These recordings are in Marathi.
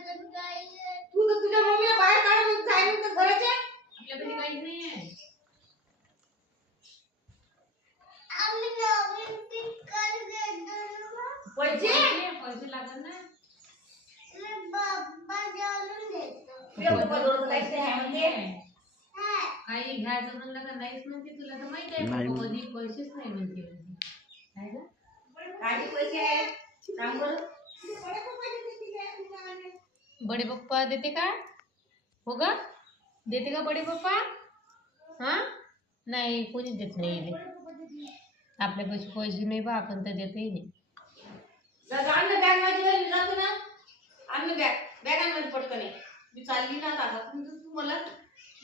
तू तर तुझ्या मम्मीला बाहेर काढून जाईल तर घराच्या आपल्याकडे काहीच नाही आहे. पैसे पैसे लागत ना. काही घ्यायचं म्हणलं तर नाहीच म्हणते. तुला तर माहित आहे कधी पैसेच नाही म्हणते. काय ग काही पैसे आहेत सांग बरं. बडे पप्पा देते का? हो ग देते का बडे पप्पा? हा नाही कोणी देत नाही. आपल्या पैसे नाही बा आपण तर देतही नाही. बॅग माझी जातो ना आम्ही बॅग आणून पटकन मी चालली ना आता तू मला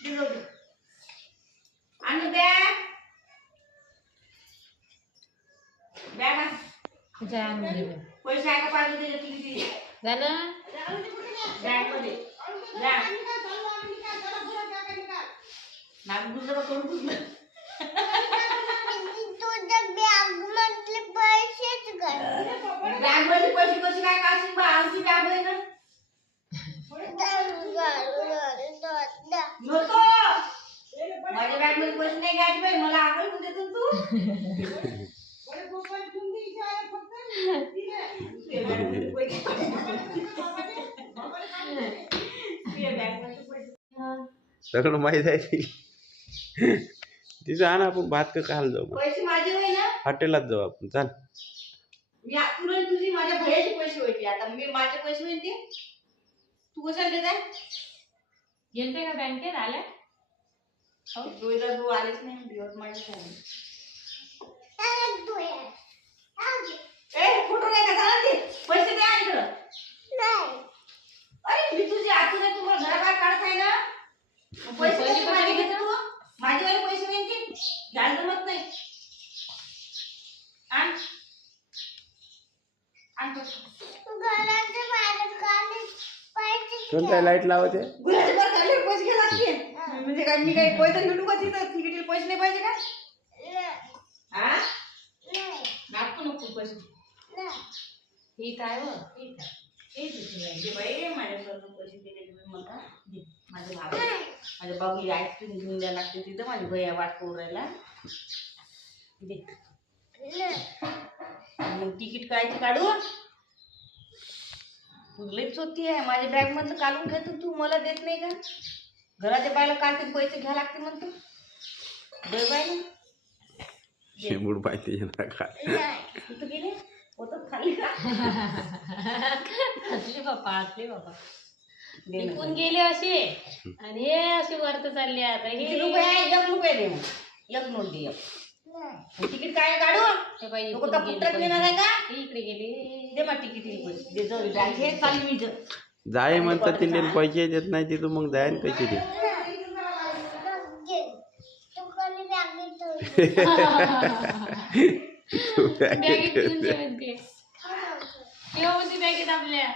दिलं आणि बॅग जा म्हणजे पैसे आहे का पाहिजे त्याच्यात किती जा ना बॅग मध्ये जा नाक दुसरं करून पुसलं बॅग मध्ये पैसे कशी काय काढशील बा आमची बॅग आहे ना नको माझ्या बॅग मध्ये पैसे नाही घ्यायचे बाई मला आकल कुठे तू सगळं माहित आहे तिचं आण आपण भात का खायला जाऊ पैसे माझे होय ना हॉटेलात जाऊ आपण चाल मी तुला तुझी माझ्या भैयाचे पैसे होते आता मी माझे पैसे होते तू कशाला देत आहे गेलते का बँकेत आल्या तू आलेच नाही दिवस माझ्या फोटो नाही का झाला ते पैसे द्या इकडं अरे मी तुझी आतून आहे तुम्हाला घराबाहेर काढत आहे ना पैसे माझे घेते तू माझेवाले पैसे नाही ते घ्यायला जमत नाही आण कोणता लाईट लावते गुलाचे बर खाली पैसे घ्या लागते म्हणजे काय मी काही पैसे घेऊ का तिथं तिकीट पैसे नाही पाहिजे का हा नाटकं नको पैसे ठीक आहे हो ठीक आहे बाई माझ्याकडून पैसे दिले मला दे माझ्या बाबूला आईस्क्रीम घेऊन द्यायला लागते तिथं माझी भैया वाट करून राहिला दे मग तिकीट कायची काढू तू लईच होती आहे माझ्या बॅग मधलं काढून घेतो तू मला देत नाही का घराच्या बायला काढते पैसे घ्या लागते म्हणतो दे बाई शेंबूड पाहिजे तिथं गेले होतं खाली का असले बापा निघून गेले असे आणि हे असे वरत चालले आता हे ₹1 दे एक नोट दे तिकीट काय काढू ते बाई का पुस्तक देणार आहे का इकडे गेले दे मग तिकीट दे जाऊ हे चालली मी जाय म्हणतात तिने पैसे देत नाही तिथं मग जाय ना पैसे दे बॅगेत घेऊन दे म्हणते ठेव होती बॅगेत आपल्या